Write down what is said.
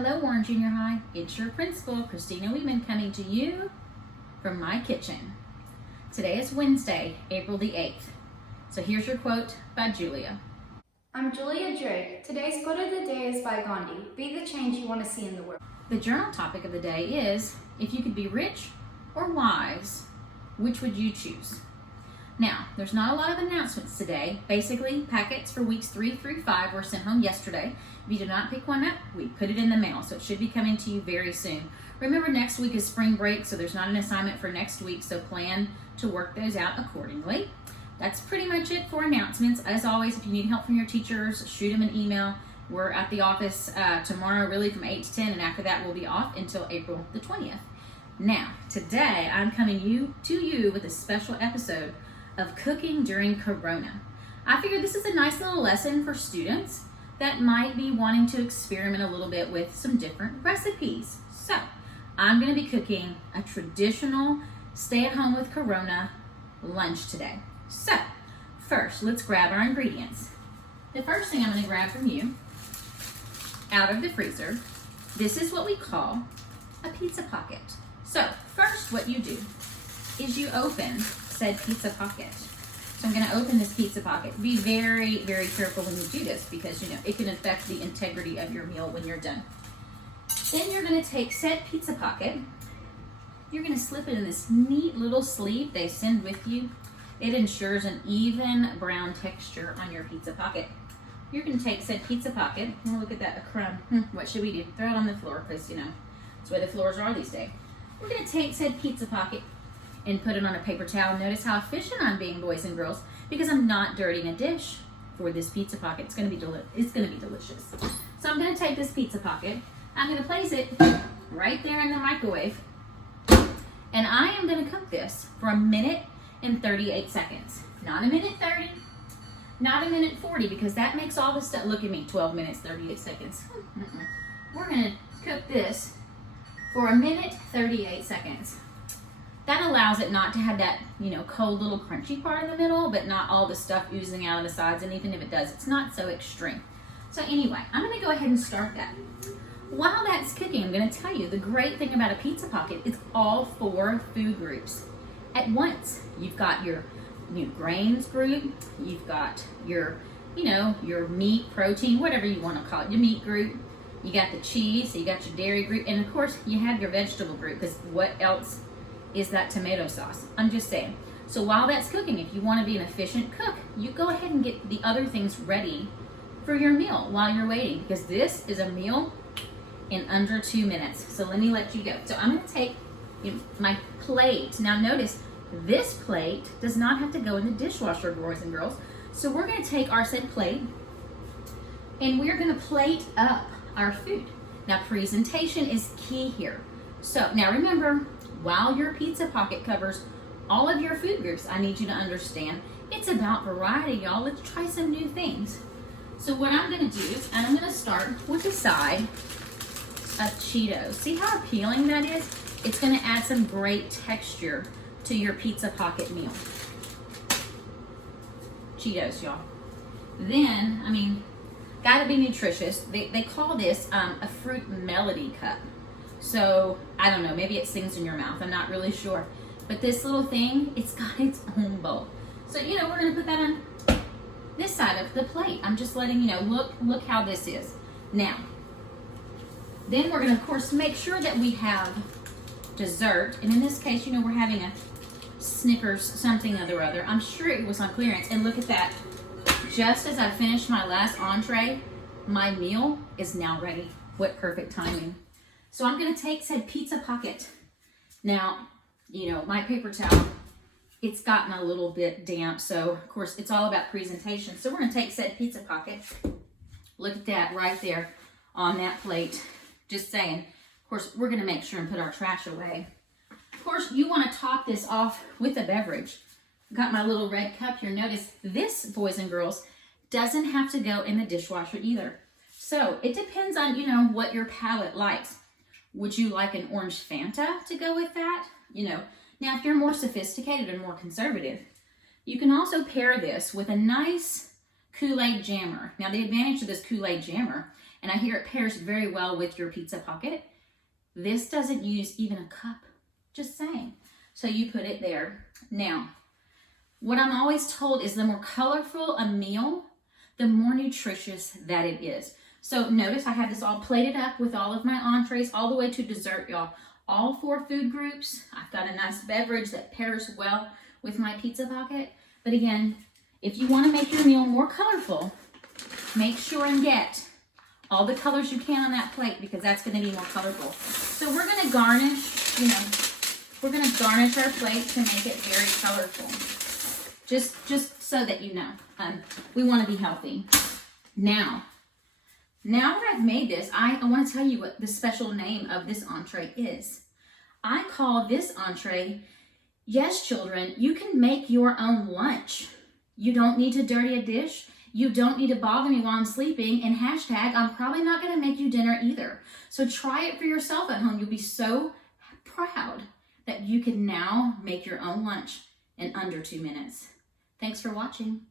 Hello, Warren Junior High. It's your principal, Christina Weeman, coming to you from my kitchen. Today is Wednesday, April the 8th. So here's your quote by Julia. I'm Julia Drake. Today's quote of the day is by Gandhi. Be the change you want to see in the world. The journal topic of the day is, if you could be rich or wise, which would you choose? Now, there's not a lot of announcements today. Basically, packets for weeks 3 through 5 were sent home yesterday. If you did not pick one up, we put it in the mail, so it should be coming to you very soon. Remember, next week is spring break, so there's not an assignment for next week, so plan to work those out accordingly. That's pretty much it for announcements. As always, if you need help from your teachers, shoot them an email. We're at the office tomorrow, really from 8 to 10, and after that, we'll be off until April the 20th. Now, today, I'm coming to you with a special episode of cooking during Corona. I figured this is a nice little lesson for students that might be wanting to experiment a little bit with some different recipes. So, I'm gonna be cooking a traditional stay-at-home with Corona lunch today. So, first, let's grab our ingredients. The first thing I'm gonna grab from you, out of the freezer, this is what we call a pizza pocket. So, first what you do is you open said pizza pocket. So I'm gonna open this pizza pocket. Be very, very careful when you do this because it can affect the integrity of your meal when you're done. Then you're gonna take said pizza pocket, you're gonna slip it in this neat little sleeve they send with you. It ensures an even brown texture on your pizza pocket. You're gonna take said pizza pocket, and look at that, a crumb. What should we do? Throw it on the floor because, that's where the floors are these days. We're gonna take said pizza pocket and put it on a paper towel. Notice how efficient I'm being, boys and girls, because I'm not dirtying a dish for this pizza pocket. It's gonna be delicious. So I'm gonna take this pizza pocket, I'm gonna place it right there in the microwave, and I am gonna cook this for 1 minute and 38 seconds. Not 1 minute 30, not 1 minute 40, because that makes all the stuff, look at me, 12 minutes, 38 seconds. We're gonna cook this for 1 minute, 38 seconds. That allows it not to have that, cold little crunchy part in the middle, but not all the stuff oozing out of the sides. And even if it does, it's not so extreme. So anyway, I'm gonna go ahead and start that. While that's cooking, I'm gonna tell you the great thing about a pizza pocket is all 4 food groups at once. You've got your grains group, you've got your meat, protein, whatever you wanna call it, your meat group. You got the cheese, so you got your dairy group, and of course you have your vegetable group, because what else is that tomato sauce? I'm just saying. So while that's cooking, if you want to be an efficient cook, you go ahead and get the other things ready for your meal while you're waiting, because this is a meal in under 2 minutes. So let me let you go. So I'm going to take my plate. Now notice, this plate does not have to go in the dishwasher, boys and girls. So we're going to take our said plate and we're going to plate up our food. Now presentation is key here. So now remember, while your pizza pocket covers all of your food groups, I need you to understand it's about variety, y'all. Let's try some new things. So what I'm gonna do is I'm gonna start with a side of Cheetos. See how appealing that is? It's gonna add some great texture to your pizza pocket meal. Cheetos, y'all. Then, gotta be nutritious. They call this a fruit melody cup. So, I don't know, maybe it sings in your mouth, I'm not really sure. But this little thing, it's got its own bowl. So, we're gonna put that on this side of the plate. I'm just letting you know, look how this is. Now, then we're gonna, of course, make sure that we have dessert. And in this case, we're having a Snickers something or other. I'm sure it was on clearance. And look at that. Just as I finished my last entree, my meal is now ready. What perfect timing. So I'm gonna take said pizza pocket. Now, my paper towel, it's gotten a little bit damp, so of course it's all about presentation. So we're gonna take said pizza pocket. Look at that right there on that plate. Just saying. Of course, we're gonna make sure and put our trash away. Of course, you wanna top this off with a beverage. Got my little red cup here. Notice this, boys and girls, doesn't have to go in the dishwasher either. So it depends on, what your palate likes. Would you like an orange Fanta to go with that? Now if you're more sophisticated and more conservative, you can also pair this with a nice Kool-Aid jammer. Now the advantage of this Kool-Aid jammer And I hear it pairs very well with your pizza pocket. This doesn't use even a cup, just saying. So you put it there. Now, what I'm always told is the more colorful a meal, the more nutritious that it is. So notice I have this all plated up with all of my entrees all the way to dessert, y'all. All 4 food groups. I've got a nice beverage that pairs well with my pizza pocket. But again, if you want to make your meal more colorful, make sure and get all the colors you can on that plate, because that's going to be more colorful. So we're going to garnish, we're going to garnish our plate to make it very colorful. Just so that you know, we want to be healthy. Now that I've made this, I want to tell you what the special name of this entree is. I call this entree, yes, children, you can make your own lunch. You don't need to dirty a dish. You don't need to bother me while I'm sleeping. And hashtag, I'm probably not going to make you dinner either. So try it for yourself at home. You'll be so proud that you can now make your own lunch in under 2 minutes. Thanks for watching.